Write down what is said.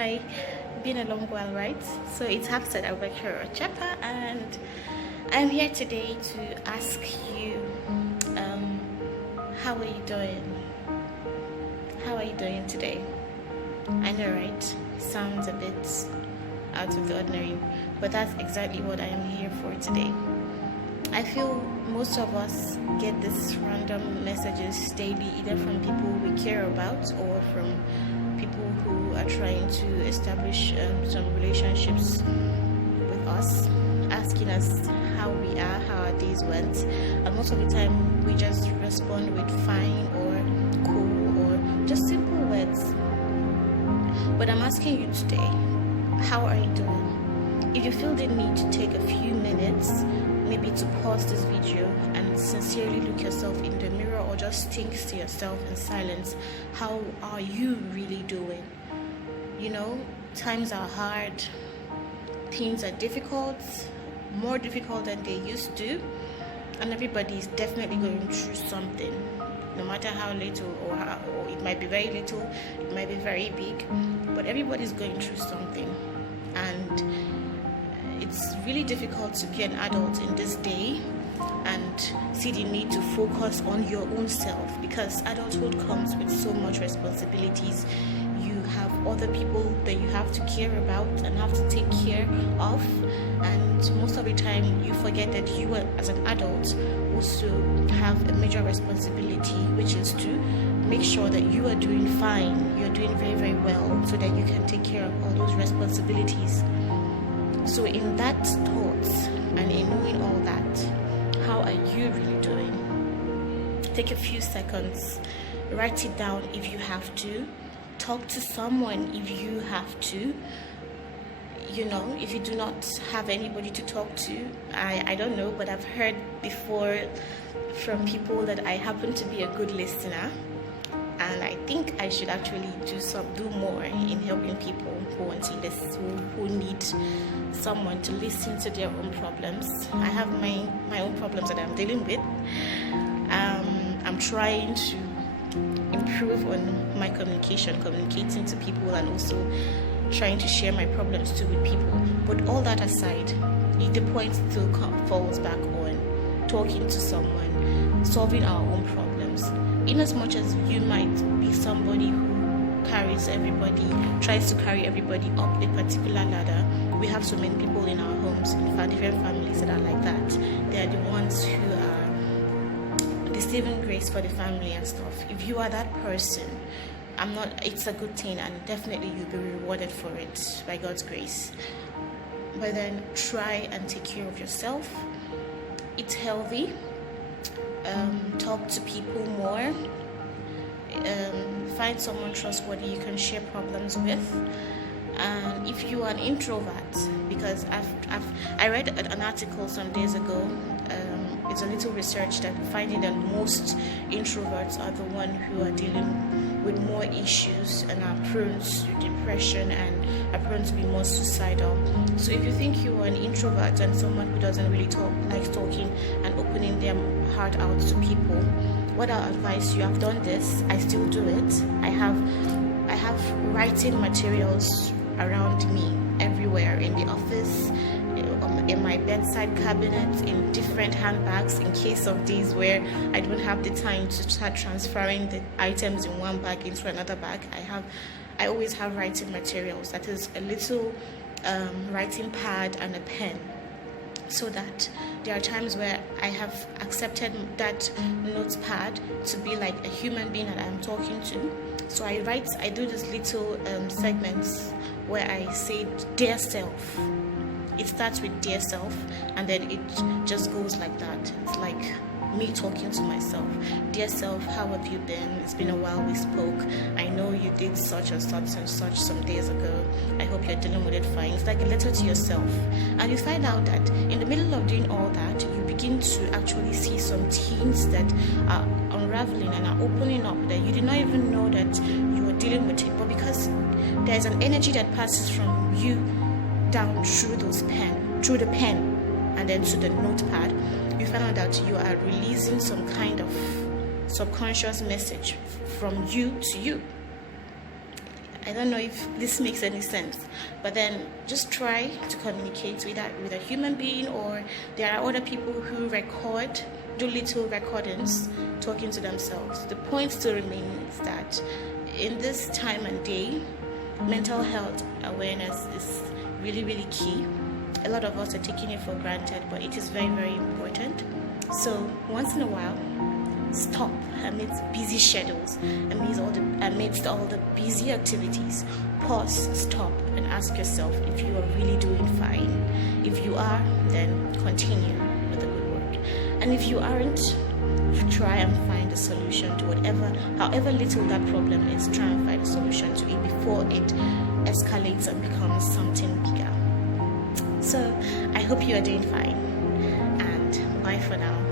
Hi, been a long while, right? So it's Hafsat Abubakar Ochapa, and I'm here today to ask you, how are you doing? How are you doing today? I know, right? Sounds a bit out of the ordinary, but that's exactly what I am here for today. I feel most of us get these random messages daily, either from people we care about or from people who are trying to establish some relationships with us, asking us how we are, how our days went, and most of the time we just respond with fine or cool or just simple words. But I'm asking you today, how are you doing? If you feel the need to take a few minutes, maybe to pause this video and sincerely look yourself in the mirror, or just think to yourself in silence, how are you really doing? You know, times are hard, things are difficult, more difficult than they used to, and everybody is definitely going through something, no matter how little or it might be very little, it might be very big, but everybody's going through something. And it's really difficult to be an adult in this day and see the need to focus on your own self, because adulthood comes with so much responsibilities. You have other people that you have to care about and have to take care of, and most of the time you forget that you as an adult also have a major responsibility, which is to make sure that you are doing fine, you're doing very, very well, so that you can take care of all those responsibilities. So in that thoughts and in knowing all that, how are you really doing? Take a few seconds, write it down if you have to, talk to someone if you have to. You know, if you do not have anybody to talk to, I don't know, but I've heard before from people that I happen to be a good listener, and I think I should actually do more in helping people who want to listen, who need someone to listen to their own problems. I have my own problems that I'm dealing with. I'm trying to improve on my communicating to people, and also trying to share my problems too with people. But all that aside, the point still falls back on talking to someone, solving our own problems. In as much as you might be somebody who tries to carry everybody up a particular ladder, we have so many people in our homes, in fact different families that are like that. They are the ones who are the saving grace for the family and stuff. If you are that person, it's a good thing, and definitely you'll be rewarded for it by God's grace. But then try and take care of yourself, eat healthy, talk to people more, find someone trustworthy you can share problems with. And if you are an introvert, because I read an article some days ago, it's a little research that finding that most introverts are the ones who are dealing with more issues and are prone to depression and are prone to be more suicidal. So if you think you are an introvert and someone who doesn't really like talking and opening their heart out to people, what I'll advise you, I've done this, I still do it. I have writing materials around me everywhere, in the office, in my bedside cabinet, in different handbags, in case of days where I don't have the time to start transferring the items in one bag into another bag. I always have writing materials, that is a little writing pad and a pen, so that there are times where I have accepted that notepad to be like a human being that I'm talking to. So I do these little segments where I say dear self. It starts with dear self, and then it just goes like that. It's like me talking to myself. Dear self, how have you been? It's been a while we spoke. I know you did such and such and such some days ago. I hope you're dealing with it fine. It's like a letter to yourself. And you find out that in the middle of doing all that, you begin to actually see some things that are unraveling and are opening up that you did not even know that you were dealing with it. But because there's an energy that passes from you down through the pen and then to the notepad, you find out that you are releasing some kind of subconscious message from you to you. I don't know if this makes any sense, but then just try to communicate with a human being, or there are other people who do little recordings, talking to themselves. The point still remains that in this time and day, mental health awareness is really, really key. A lot of us are taking it for granted, but it is very, very important. So once in a while, stop amidst busy schedules, amidst all the busy activities. Pause, stop, and ask yourself if you are really doing fine. If you are, then continue with the good work. And if you aren't, try and find a solution to however little that problem is. Try and find a solution to it before it escalates and becomes something bigger. So I hope you are doing fine, and bye for now.